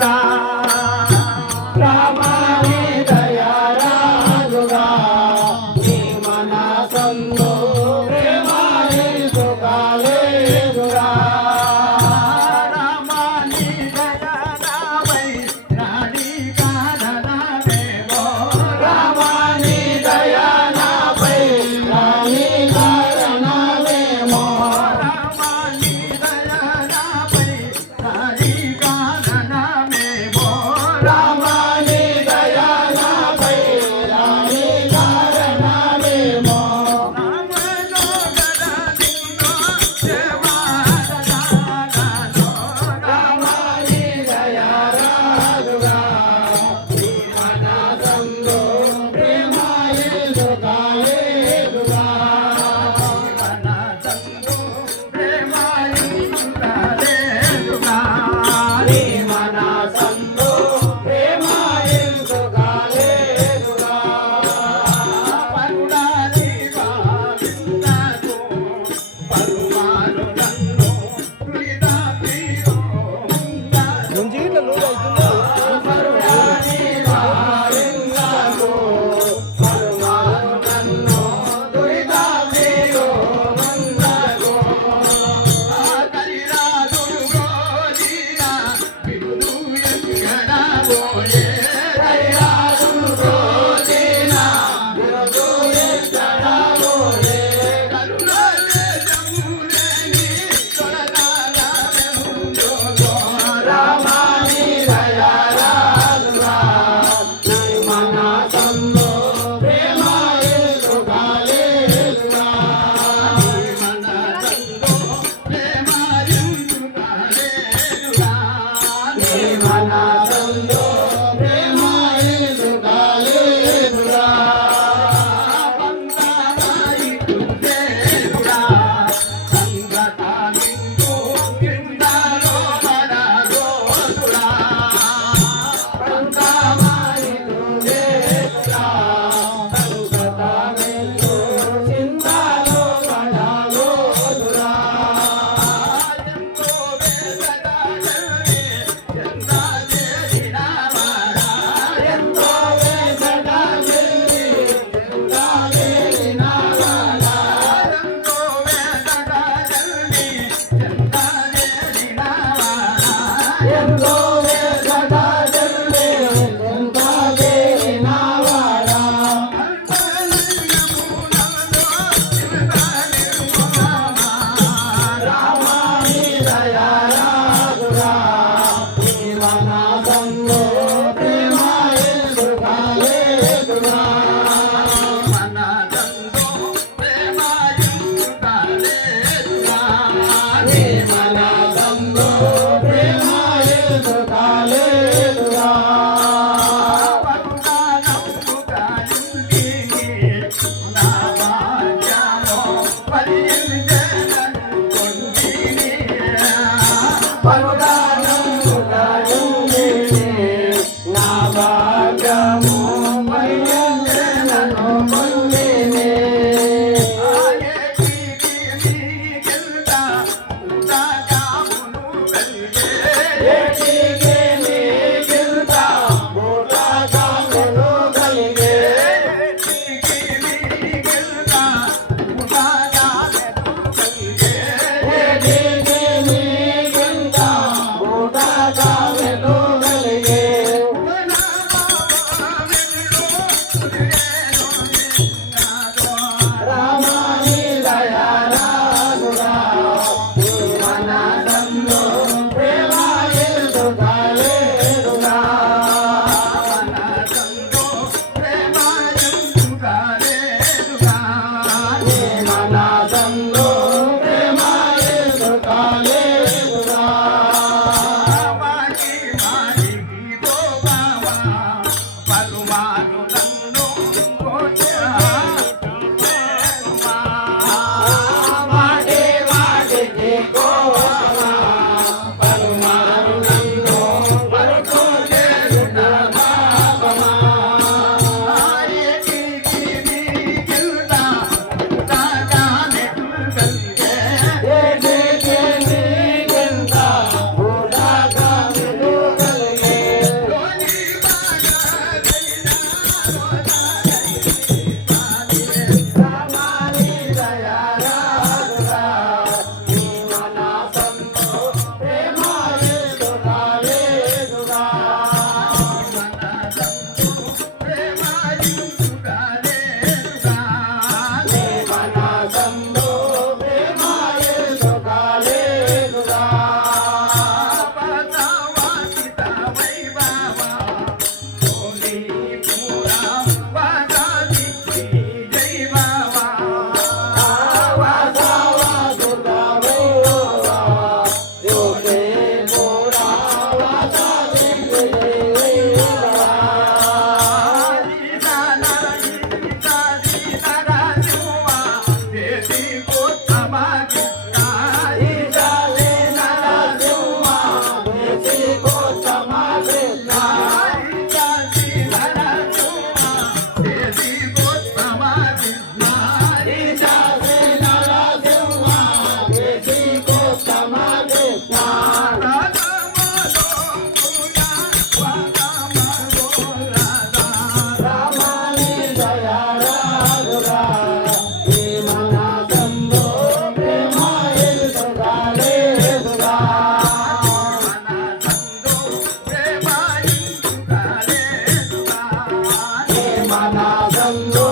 दा Santo.